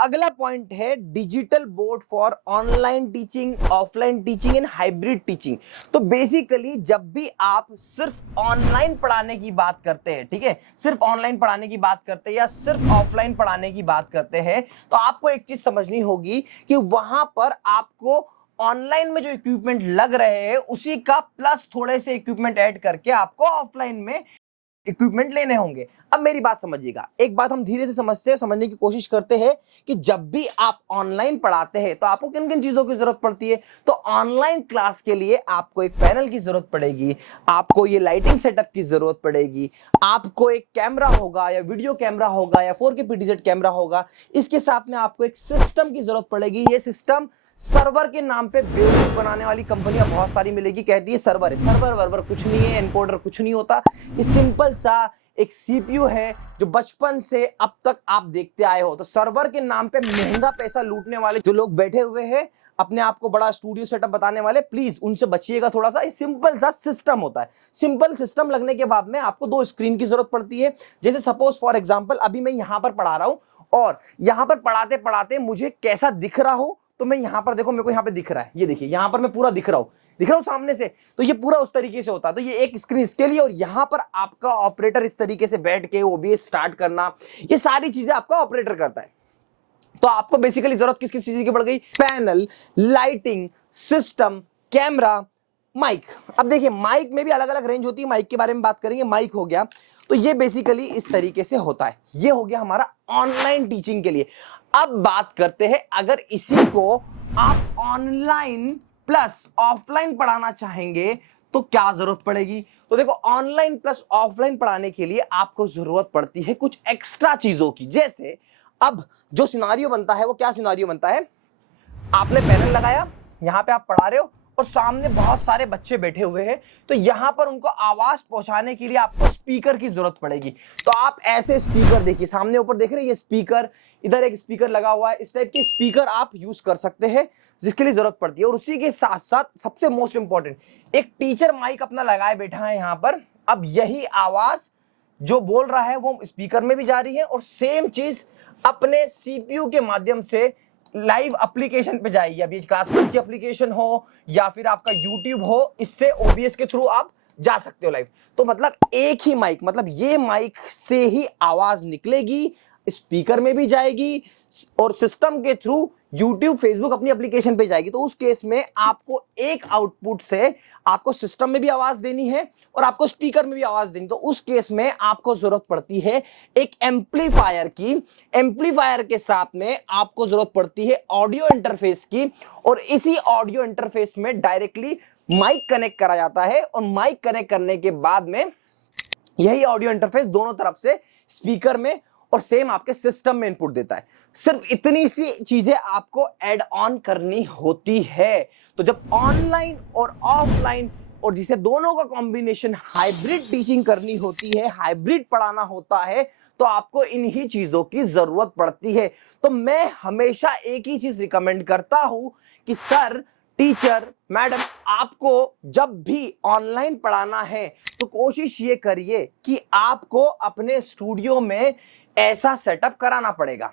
अगला पॉइंट है digital board for online teaching, offline teaching and hybrid teaching. तो basically जब भी आप सिर्फ ऑनलाइन पढ़ाने की बात करते हैं, ठीक है, सिर्फ ऑनलाइन पढ़ाने की बात करते हैं या सिर्फ ऑफलाइन पढ़ाने की बात करते हैं, तो आपको एक चीज समझनी होगी कि वहां पर आपको ऑनलाइन में जो इक्विपमेंट लग रहे हैं उसी का प्लस थोड़े से इक्विपमेंट ऐड करके आपको ऑफलाइन में इक्विपमेंट लेने होंगे। अब मेरी बात समझिएगा, एक बात हम धीरे से समझने की कोशिश करते हैं कि जब भी आप ऑनलाइन पढ़ाते हैं तो आपको किन किन चीजों की जरूरत पड़ती है। तो ऑनलाइन क्लास के लिए आपको एक पैनल की जरूरत पड़ेगी, आपको ये लाइटिंग सेटअप की जरूरत पड़ेगी, आपको एक कैमरा होगा या वीडियो कैमरा होगा या 4K PTZ कैमरा होगा, इसके साथ में आपको एक सिस्टम की जरूरत पड़ेगी। ये सिस्टम सर्वर के नाम पे बेवकूफ बनाने वाली कंपनियां बहुत सारी मिलेगी, कहती है सर्वर है, सर्वर वर्वर कुछ नहीं है, एनकोडर कुछ नहीं होता। ये सिंपल सा एक सीपीयू है जो बचपन से अब तक आप देखते आए हो। तो सर्वर के नाम पे महंगा पैसा लूटने वाले जो लोग बैठे हुए हैं, अपने आप को बड़ा स्टूडियो सेटअप बताने वाले, प्लीज उनसे बचिएगा थोड़ा सा। ये सिंपल सा सिस्टम होता है। सिंपल सिस्टम लगने के बाद में आपको दो स्क्रीन की जरूरत पड़ती है। जैसे सपोज फॉर एग्जांपल अभी मैं यहां पर पढ़ा रहा हूं और यहां पर पढ़ाते पढ़ाते मुझे कैसा दिख रहा हूं, तो मैं यहां पर देखो, मेरे को यहां पे दिख रहा है, ये देखिए यहां पर मैं पूरा दिख रहा हूं सामने से, तो ये पूरा उस तरीके से होता है। तो ये एक स्क्रीन इसके लिए, और यहां पर आपका ऑपरेटर इस तरीके से बैठ के ओबीएस स्टार्ट करना, ये सारी चीजें आपका ऑपरेटर करता है। तो आपको बेसिकली जरूरत किस किस चीज की पड़ गई? Panel, lighting, system, camera, mic. अब देखिए माइक में भी अलग अलग रेंज होती है, माइक के बारे में बात करेंगे। माइक हो गया, तो ये बेसिकली इस तरीके से होता है। ये हो गया हमारा ऑनलाइन टीचिंग के लिए। अब बात करते हैं, अगर इसी को आप ऑनलाइन प्लस ऑफलाइन पढ़ाना चाहेंगे तो क्या जरूरत पड़ेगी? तो देखो ऑनलाइन प्लस ऑफलाइन पढ़ाने के लिए आपको जरूरत पड़ती है कुछ एक्स्ट्रा चीजों की। जैसे अब जो सिनारियो बनता है वो क्या सिनारियो बनता है? आपने पैनल लगाया, यहां पे आप पढ़ा रहे हो और सामने बहुत सारे बच्चे बैठे हुए हैं, तो यहां पर उनको आवाज पहुंचाने के लिए आपको स्पीकर की जरूरत पड़ेगी। तो आप ऐसे स्पीकर देखिए, सामने ऊपर देख रहे हैं ये स्पीकर, इधर एक स्पीकर लगा हुआ है, इस टाइप के स्पीकर आप यूज कर सकते हैं जिसके लिए जरूरत पड़ती है। और उसी के साथ साथ सबसे मोस्ट इंपॉर्टेंट, एक टीचर माइक अपना लगाए बैठा है यहां पर। अब यही आवाज जो बोल रहा है वो स्पीकर में भी जा रही है और सेम चीज अपने सीपीयू के माध्यम से लाइव एप्लीकेशन पे जाएगी। अभी क्लासमेट्स की एप्लीकेशन हो या फिर आपका यूट्यूब हो, इससे ओबीएस के थ्रू आप जा सकते हो लाइव। तो मतलब एक ही माइक, मतलब ये माइक से ही आवाज निकलेगी, स्पीकर में भी जाएगी और सिस्टम के थ्रू यूट्यूब, फेसबुक अपनी एप्लीकेशन पे जाएगी। तो उस केस में आपको एक आउटपुट से आपको सिस्टम में भी आवाज देनी है और आपको स्पीकर में भी आवाज देनी। तो उस केस में आपको जरूरत पड़ती है एक एम्पलीफायर की। एम्पलीफायर के साथ में आपको जरूरत पड़ती है ऑडियो इंटरफेस की, और इसी ऑडियो इंटरफेस में डायरेक्टली माइक कनेक्ट करा जाता है। और माइक कनेक्ट करने के बाद में यही ऑडियो इंटरफेस दोनों तरफ से स्पीकर में और सेम आपके सिस्टम में इनपुट देता है। सिर्फ इतनी सी चीजें आपको ऐड ऑन करनी होती है। तो जब ऑनलाइन और ऑफलाइन और जिसे दोनों का कॉम्बिनेशन हाइब्रिड टीचिंग करनी होती है, हाइब्रिड पढ़ाना होता है, तो आपको इन्हीं चीजों की जरूरत पड़ती है। तो मैं हमेशा एक ही चीज रिकमेंड करता हूं कि सर, टीचर, मैडम, आपको जब भी ऑनलाइन पढ़ाना है तो कोशिश ये करिए कि आपको अपने स्टूडियो में ऐसा सेटअप कराना पड़ेगा।